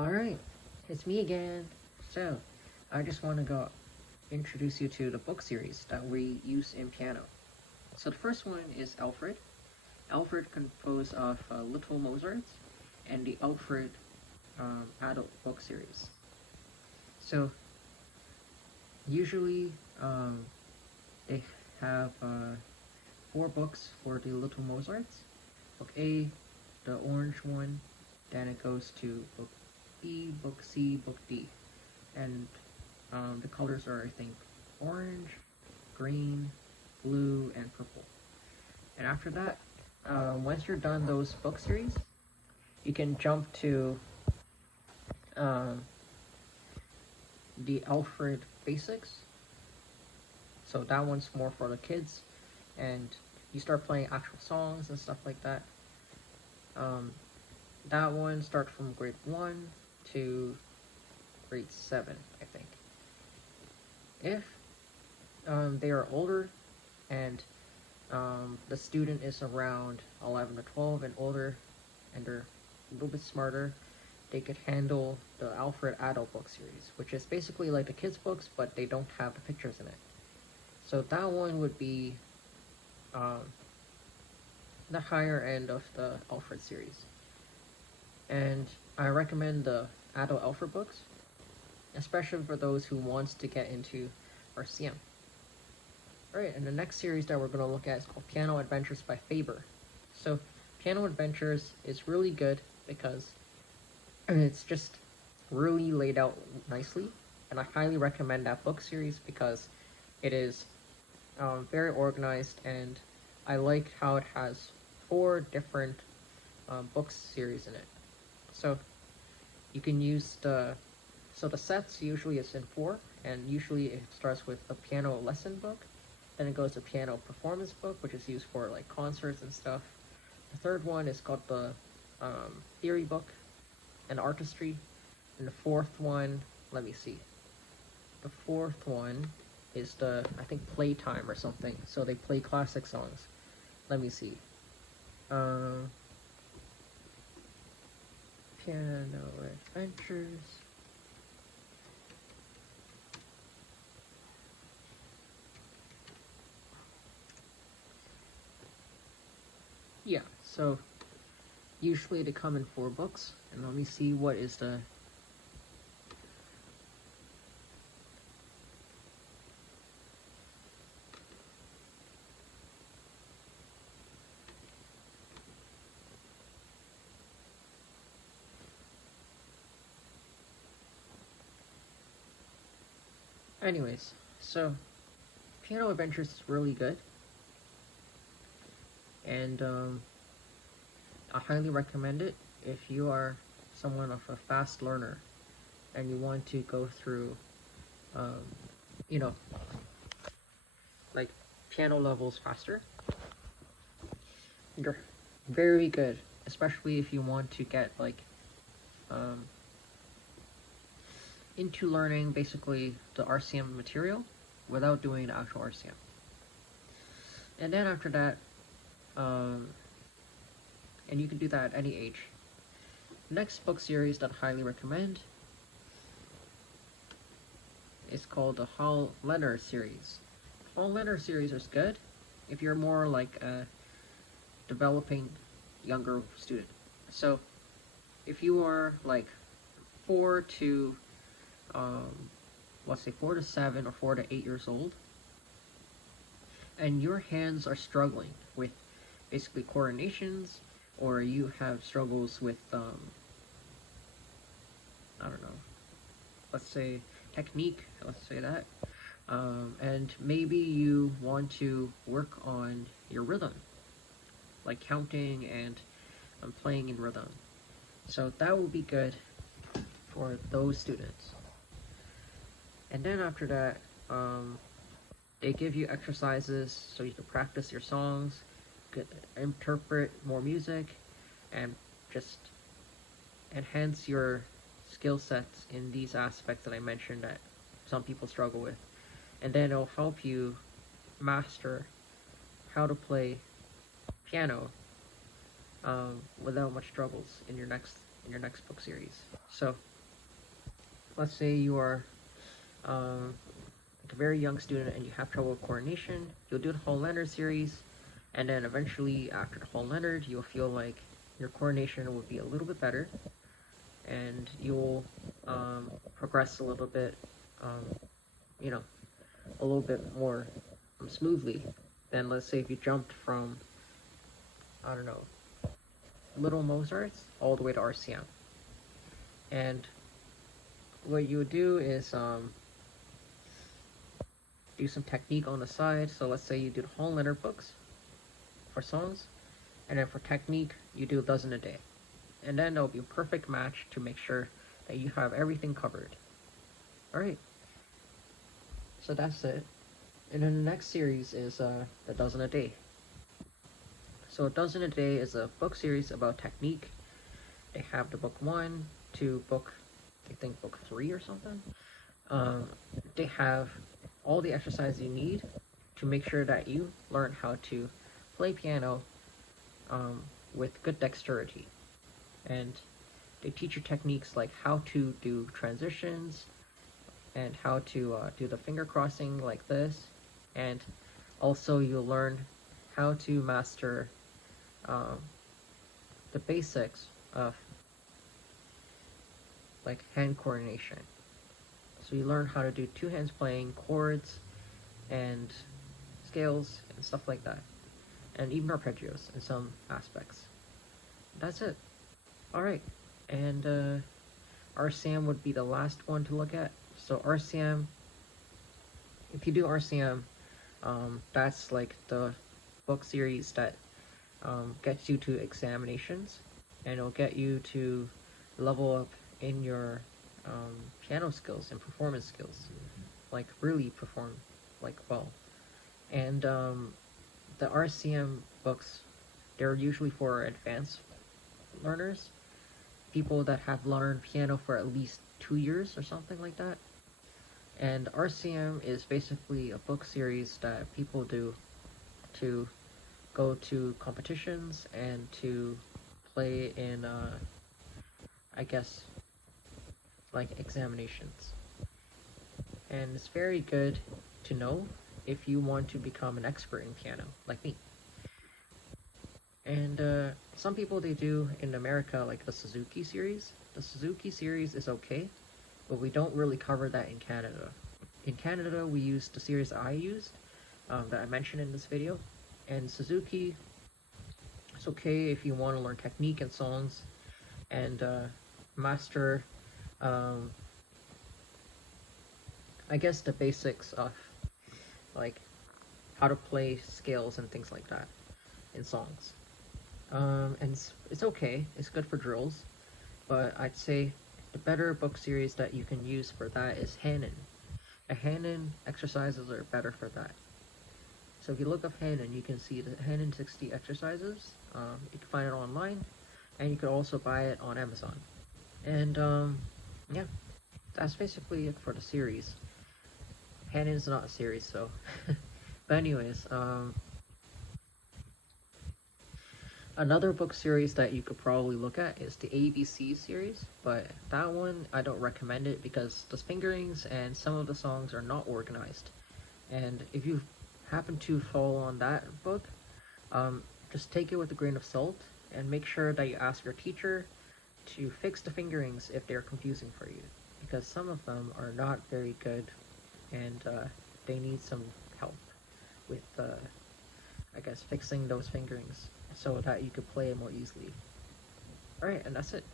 Alright, it's me again. So, I just want to go introduce you to the book series that we use in piano. So the first one is Alfred. Alfred composed of Little Mozarts and the Alfred adult book series. So usually they have four books for the Little Mozarts. Book A, the orange one, then it goes to book B, book C, book D, and the colors are, I think, orange, green, blue, and purple. And after that, once you're done those book series, you can jump to um, the Alfred Basics. So that one's more for the kids, and you start playing actual songs and stuff like that. That one starts from grade 1 to grade 7, I think. If they are older and the student is around 11 or 12 and older, and they're a little bit smarter, they could handle the Alfred Adult book series, which is basically like the kids' books, but they don't have the pictures in it. So that one would be um, the higher end of the Alfred series. And I recommend the Adult Alfred books, especially for those who wants to get into RCM. Alright, and the next series that we're going to look at is called Piano Adventures by Faber. So, Piano Adventures is really good because it's just really laid out nicely, and I highly recommend that book series because it is very organized, and I like how it has 4 different book series in it. So, you can use the sets usually is in 4, and usually it starts with a piano lesson book. Then it goes to piano performance book, which is used for like concerts and stuff. The third one is called the theory book and artistry. And the fourth one, let me see. The fourth one is the, I think, playtime or something. So they play classic songs. Let me see. Piano Adventures. Yeah, so usually they come in 4 books, and let me see what is the anyways, so Piano Adventures is really good, and I highly recommend it if you are someone of a fast learner and you want to go through, um, you know, like piano levels faster. They're very good, especially if you want to get like um, into learning basically the RCM material without doing the actual RCM. And then after that, and you can do that at any age. Next book series that I highly recommend is called the Hal Leonard series. Hal Leonard series is good if you're more like a developing younger student. So if you are like 4 to let's say 4 to 7 or 4 to 8 years old, and your hands are struggling with basically coordinations, or you have struggles with I don't know, let's say technique, let's say that, and maybe you want to work on your rhythm, like counting and playing in rhythm. So that will be good for those students. And then after that, they give you exercises so you can practice your songs, could interpret more music, and just enhance your skill sets in these aspects that I mentioned that some people struggle with. And then it'll help you master how to play piano without much struggles in your next book series. So let's say you are like a very young student and you have trouble with coordination, you'll do the whole Leonard series, and then eventually after the whole Leonard, you'll feel like your coordination will be a little bit better, and you'll progress a little bit, um, you know, a little bit more smoothly than, let's say, if you jumped from, I don't know, Little Mozarts all the way to RCM. And what you would do is do some technique on the side. So let's say you do the whole Leonard books for songs, and then for technique, you do a dozen a day. And then it'll be a perfect match to make sure that you have everything covered. Alright, so that's it. And then the next series is the dozen a day. So a dozen a day is a book series about technique. They have the book 1 to book, I think book 3 or something. They have all the exercises you need to make sure that you learn how to play piano with good dexterity. And they teach you techniques like how to do transitions and how to do the finger crossing like this. And also you'll learn how to master the basics of like hand coordination. So you learn how to do two hands playing, chords, and scales, and stuff like that. And even arpeggios in some aspects. That's it. Alright, and RCM would be the last one to look at. So RCM, if you do RCM, that's like the book series that gets you to examinations, and it'll get you to level up in your piano skills and performance skills, like really perform like well. And the RCM books, they're usually for advanced learners, people that have learned piano for at least 2 years or something like that. And RCM is basically a book series that people do to go to competitions and to play in, I guess, like examinations. And it's very good to know if you want to become an expert in piano, like me. And some people, they do in America like the Suzuki series. The Suzuki series is okay, but we don't really cover that in Canada. In Canada, we use the series I used, that I mentioned in this video. And Suzuki, it's okay if you want to learn technique and songs and master, I guess, the basics of like how to play scales and things like that in songs. And it's okay, it's good for drills, but I'd say the better book series that you can use for that is Hanen. The Hanen exercises are better for that. So if you look up Hanen, you can see the Hanen 60 exercises. You can find it online, and you could also buy it on Amazon. And yeah, that's basically it for the series. Hanen is not a series, so. But anyways, another book series that you could probably look at is the ABC series, but that one I don't recommend it because the fingerings and some of the songs are not organized. And if you happen to fall on that book, just take it with a grain of salt and make sure that you ask your teacher to fix the fingerings if they're confusing for you, because some of them are not very good and they need some help with I guess fixing those fingerings so that you could play it more easily. Alright, and that's it.